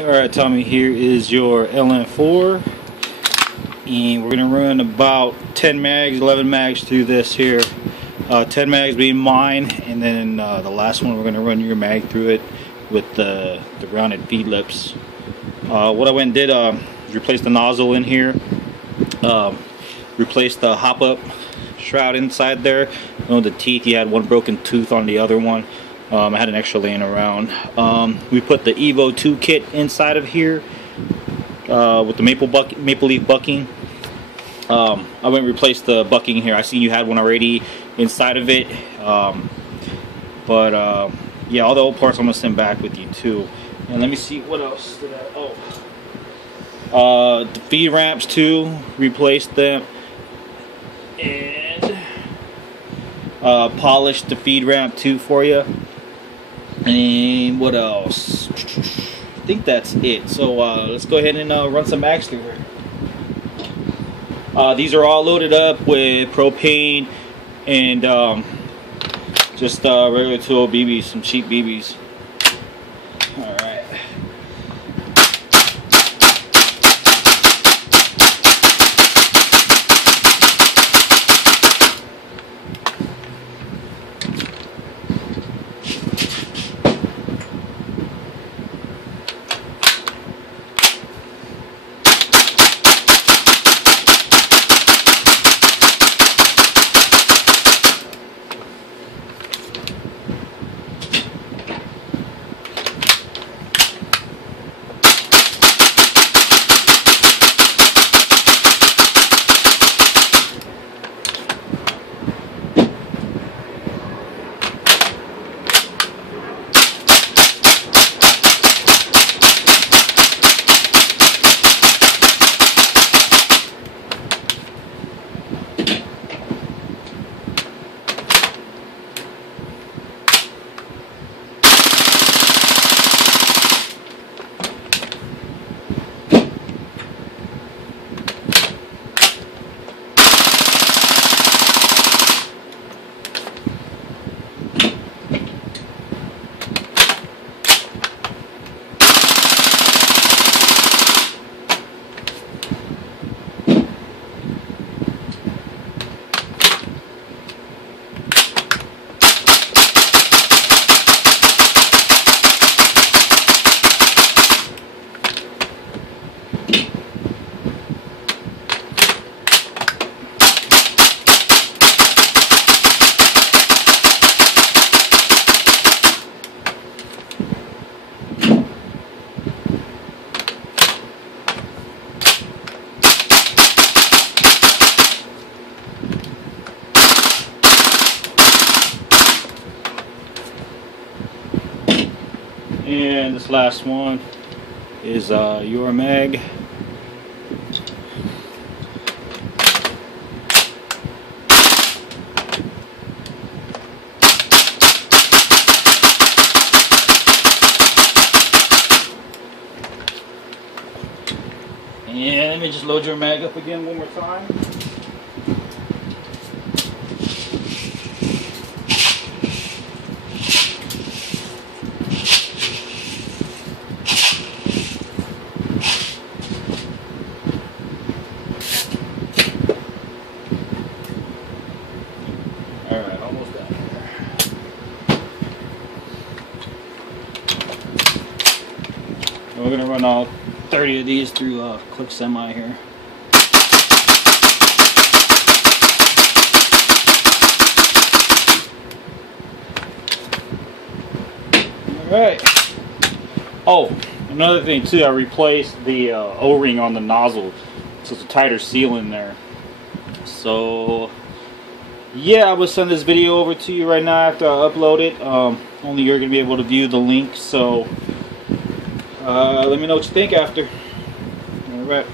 Alright, Tommy, here is your LM4, and we're going to run about 10 mags, 11 mags through this here. 10 mags being mine, and then the last one we're going to run your mag through it with the rounded feed lips. What I went and did is replace the nozzle in here, replace the hop-up shroud inside there. You know, the teeth, you had one broken tooth on the other one. I had an extra laying around. We put the Evo 2 kit inside of here with the maple leaf bucking. I went and replaced the bucking here. I see you had one already inside of it. Yeah, all the old parts I'm going to send back with you too. And let me see what else did I... Oh. The feed ramps too, replaced them. And polished the feed ramp too for you. And what else? I think that's it. So let's go ahead and run some mags through here. These are all loaded up with propane and just regular 2.0 BBs, some cheap BBs. All right. And this last one is your mag. And let me just load your mag up again one more time. Alright, almost done here. We're going to run all 30 of these through Click Semi here. Alright. Oh, another thing too, I replaced the O-ring on the nozzle, so it's a tighter seal in there. So yeah, I will send this video over to you right now after I upload it. Only you're going to be able to view the link, so let me know what you think after. Alright.